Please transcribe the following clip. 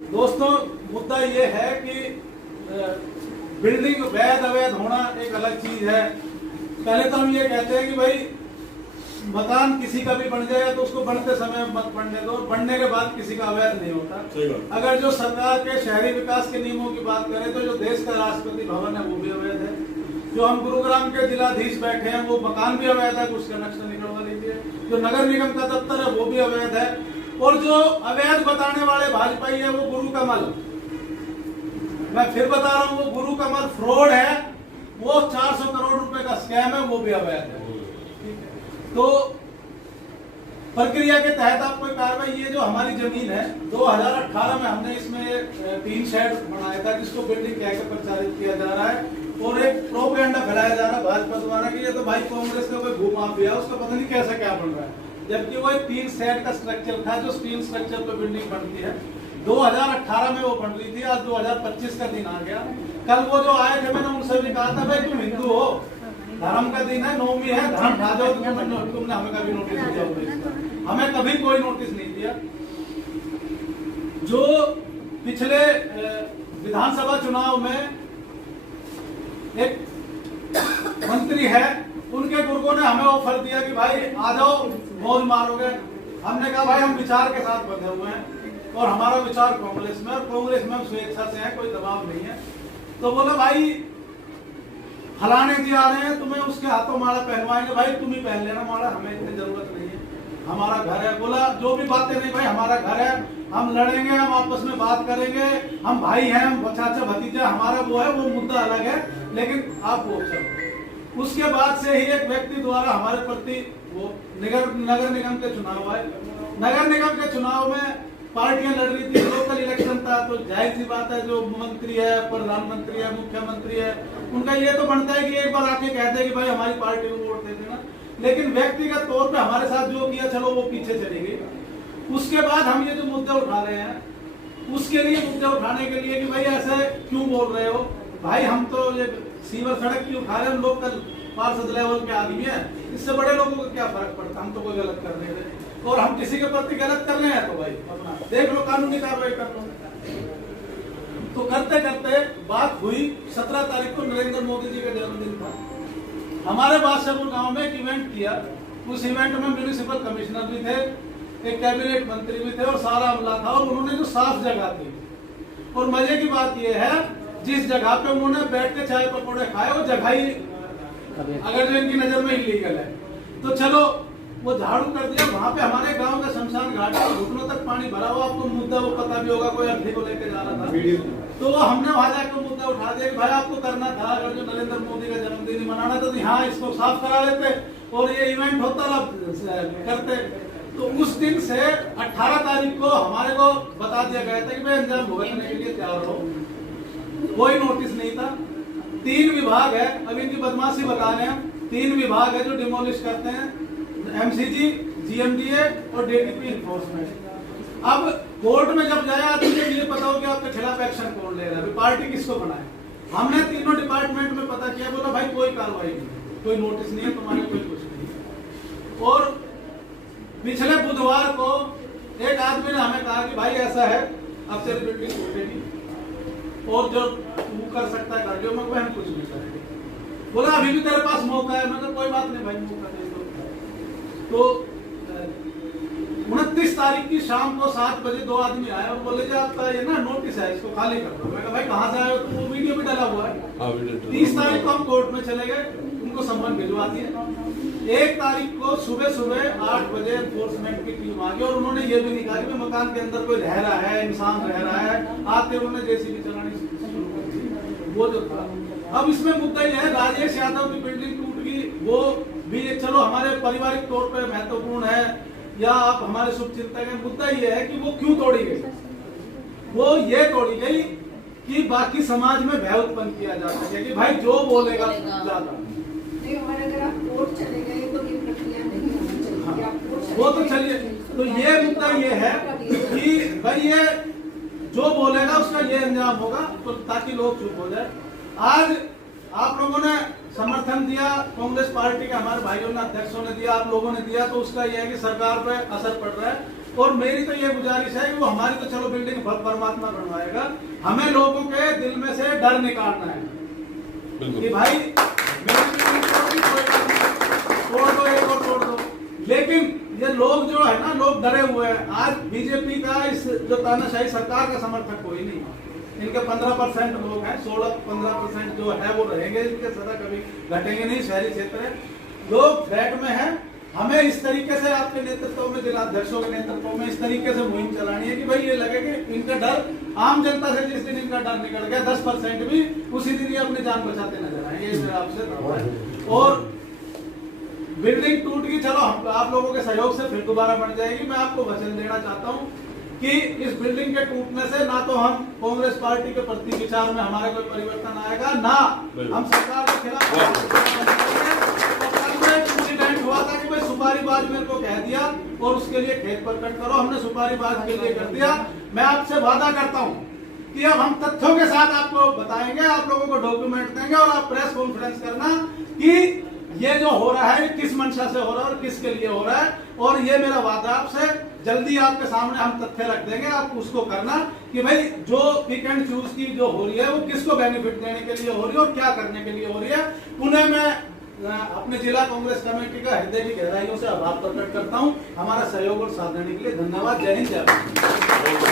दोस्तों, मुद्दा ये है कि बिल्डिंग वैध अवैध होना एक अलग चीज है। पहले तो हम ये कहते हैं कि भाई मकान किसी का भी बन जाए तो उसको बनते समय मत बनने दो, बनने के बाद किसी का अवैध नहीं होता। अगर जो सरकार के शहरी विकास के नियमों की बात करें तो जो देश का राष्ट्रपति भवन है वो भी अवैध है। जो हम गुरुग्राम के जिलाधीश बैठे हैं वो मकान भी अवैध है, कुछ कनेक्शन निकलवा लीजिए। जो नगर निगम का दफ्तर है वो भी अवैध है। और जो अवैध बताने वाले भाजपाई है वो गुरु कमल, मैं फिर बता रहा हूँ, वो गुरु कमल फ्रॉड है, वो 400 करोड़ रुपए का स्कैम है, वो भी अवैध है। तो प्रक्रिया के तहत आप कोई कार्रवाई, ये जो हमारी जमीन है 2018 में हमने इसमें 3 शेड बनाया था जिसको बिल्डिंग कहकर प्रचारित किया जा रहा है और एक प्रोपेगेंडा फैलाया जा रहा है भाजपा द्वारा कि ये तो भाई कांग्रेस का कोई भूमाफिया है, उसका पता नहीं कैसा क्या बन रहा है। जबकि वो 3 शेड का स्ट्रक्चर था जो स्टील स्ट्रक्चर पे बिल्डिंग बनती है। 2018 में वो बन रही थी, आज 2025 का दिन आ गया। कल वो जो आए थे मैंने उनसे भी कहा था भाई तुम हिंदू हो, धर्म का दिन है, नवमी है, धर्म खा जाओ, तुमने हमें कभी नोटिस दिया? हमें कभी कोई नोटिस नहीं दिया। जो पिछले विधानसभा चुनाव में एक मंत्री है, उनके गुर्गों ने हमें ऑफर दिया कि भाई आ जाओ मौज मारोगे। हमने कहा भाई हम विचार के साथ बंधे हुए हैं और हमारा विचार कांग्रेस में, और कांग्रेस में हम स्वेच्छा से हैं, कोई दबाव नहीं है। तो बोला भाई फलाने जी आ रहे हैं, तुम्हें उसके हाथों माला पहनवाएंगे, भाई तुम ही पहन लेना माला, हमें इतनी जरूरत नहीं है, हमारा घर है। बोला जो भी बातें नहीं भाई, हमारा घर है, हम लड़ेंगे, हम आपस में बात करेंगे, हम भाई हैं, हम चाचा भतीजे, हमारा वो है, वो मुद्दा अलग है, लेकिन आप वो चलो। उसके बाद से ही एक व्यक्ति द्वारा हमारे प्रति वो नगर निगम के चुनाव आए। नगर निगम के चुनाव में पार्टियां लड़ रही थी, लोकल इलेक्शन था, तो जाहिर सी बात है जो मंत्री है, प्रधानमंत्री है, मुख्यमंत्री है, उनका ये तो बनता है कि एक बार आके कहते हैं कि भाई हमारी पार्टी को वोट दे देना। लेकिन व्यक्तिगत तौर पे हमारे साथ जो किया चलो वो पीछे चली गई। उसके बाद हम ये जो मुद्दे उठा रहे हैं, उसके लिए मुद्दे उठाने के लिए कि भाई ऐसे क्यों बोल रहे हो भाई, हम तो ये सीवर सड़क की उठा रहे हैं, हम लोकल पार्षद लेवल के आदमी है, इससे बड़े लोगों को क्या फर्क पड़ता, हम तो कोई गलत कर रहे थे। और हम किसी के प्रति गलत कर रहे हैं तो भाई अपना देख लो, कानूनी कार्रवाई कर लो। तो करते करते बात हुई 17 तारीख को नरेंद्र मोदी जी का जन्मदिन था। हमारे बादशाहपुर गांव में एक इवेंट किया। उस इवेंट में म्यूनिसिपल कमिश्नर भी थे, एक कैबिनेट मंत्री भी थे और सारा अमला था। और उन्होंने जो साफ जगह थी, और मजे की बात यह है जिस जगह पे उन्होंने बैठ के चाय पकौड़े खाए वो जगह ही अगर जो इनकी नजर में इलीगल है, तो चलो वो झाड़ू कर दिया। वहां पे हमारे गांव का शमशान घाट है, घुटनों तक पानी भरा हुआ, आपको मुद्दा वो पता भी होगा, कोई अर्थी को लेकर जा रहा था, तो वो हमने वहां जाकर मुद्दा उठा दिया कि भाई आपको करना था, अगर जो नरेंद्र मोदी का जन्मदिन मनाना था तो यहाँ इसको साफ करा लेते और ये इवेंट होता रहा करते। तो उस दिन से 18 तारीख को हमारे को बता दिया गया था कि भाई अंजाम भुगतने के लिए तैयार हो। कोई नोटिस नहीं था। 3 विभाग है, अब इनकी बदमाशी बता रहे हैं, 3 विभाग है जो डिमोलिश करते हैं, एमसीजी, जीएमडीए और डीटीपी इन्फोर्समेंट। अब कोर्ट में जब जाया तो ये पता हो कि आपके खिलाफ एक्शन कौन ले रहा है, पार्टी किसको बनाए। हमने तीनों डिपार्टमेंट में पता किया, बोला भाई कोई कार्रवाई नहीं, कोई नोटिस नहीं है तुम्हारे, कोई कुछ नहीं। और पिछले बुधवार को एक आदमी ने हमें कहा कि भाई ऐसा है, अब तेरी बिल्डिंग टूटेगी और जो तू कर सकता है कर लो, मैं हम कुछ नहीं करेंगे। बोला अभी भी तेरे पास मौका है, मतलब कोई बात नहीं भाई, मौका दे दो। तो 29 तारीख की शाम को 7 बजे 2 आदमी आए और बोले कि आपका ये ना नोटिस है, इसको खाली कर दो। मैं कहा भाई कहाँ से आए हो, तो वो वीडियो भी डाला हुआ है। 30 तारीख को हम कोर्ट में चले गए, उनको सम्मन भिजवा दिए। 1 तारीख को सुबह 8 बजे एनफोर्समेंट की टीम आ गई और उन्होंने ये भी नहीं कहा कि मकान के अंदर कोई रह रहा है, इंसान रह रहा है। आते उन्होंने जेसीबी चलानी शुरू कर दी, वो जो था। अब इसमें मुद्दा यह है, राजेश यादव की बिल्डिंग टूट गई, वो भी चलो हमारे पारिवारिक तौर पर महत्वपूर्ण है या आप हमारे शुभचिंतक हैं। मुद्दा यह है कि वो क्यों तोड़ी गई। वो ये तोड़ी गई कि बाकी समाज में भय उत्पन्न किया जा सके कि भाई जो बोलेगा ज्यादा। अगर आप कोर्ट चले गए तो ये प्रक्रिया नहीं होनी चाहिए। वो तो चलिए, तो ये मुद्दा ये है कि भाई ये जो बोलेगा उसका ये अंजाम होगा, तो ताकि लोग चुप हो जाए। आज आप लोगों ने समर्थन दिया, कांग्रेस पार्टी के हमारे भाइयों ने, अध्यक्षों ने दिया, आप लोगों ने दिया, तो उसका यह है कि सरकार पे असर पड़ रहा है। और मेरी तो ये गुजारिश है कि वो हमारी तो चलो बिल्डिंग परमात्मा बनवाएगा, हमें लोगों के दिल में से डर निकालना है कि भाई मेरी बिल्डिंग तोड़ दो, एक और तोड़ दो। लेकिन ये लोग जो है ना, लोग डरे हुए हैं। आज बीजेपी का इस जो तानाशाही सरकार का समर्थक कोई नहीं है। इनके 15% लोग हैं, 16-15% जो है वो रहेंगे, इनके सदा कभी घटेंगे नहीं। शहरी क्षेत्र है, लोग फ्लैट में हैं। हमें इस तरीके से आपके नेतृत्व में, जिलाध्यक्षों के नेतृत्व में इस तरीके से मुहिम चलानी है कि भाई ये लगे कि इनका डर आम जनता से, जिस दिन इनका डर निकल गया 10% भी, उसी दिन ये अपनी जान बचाते नजर आएंगे। ये मेरा आपसे दावा है। और बिल्डिंग टूट गई, चलो आप लोगों के सहयोग से फिर दोबारा बन जाएगी। मैं आपको वचन देना चाहता हूँ कि इस बिल्डिंग के टूटने से ना तो हम कांग्रेस पार्टी के प्रति विचार में हमारे कोई परिवर्तन आएगा, ना हम सरकार के खिलाफ। इंसिडेंट हुआ था कि भाई सुपारीबाज मेरे को कह दिया और उसके लिए खेत प्रकट करो, हमने सुपारीबाज के लिए कर दिया। मैं आपसे वादा करता हूँ कि अब हम तथ्यों के साथ आपको बताएंगे, आप लोगों को डॉक्यूमेंट देंगे और आप प्रेस कॉन्फ्रेंस करना कि ये जो हो रहा है किस मंशा से हो रहा है और किसके लिए हो रहा है। और ये मेरा वादा आपसे, जल्दी आपके सामने हम तथ्य रख देंगे, आप उसको करना कि भाई जो पिक एंड चूज की जो हो रही है वो किसको बेनिफिट देने के लिए हो रही है और क्या करने के लिए हो रही है। पुनः मैं अपने जिला कांग्रेस कमेटी का हृदय की गहराइयों से आभार प्रकट करता हूं हमारा सहयोग और साथ देने के लिए। धन्यवाद। जय हिंद, जय भारत।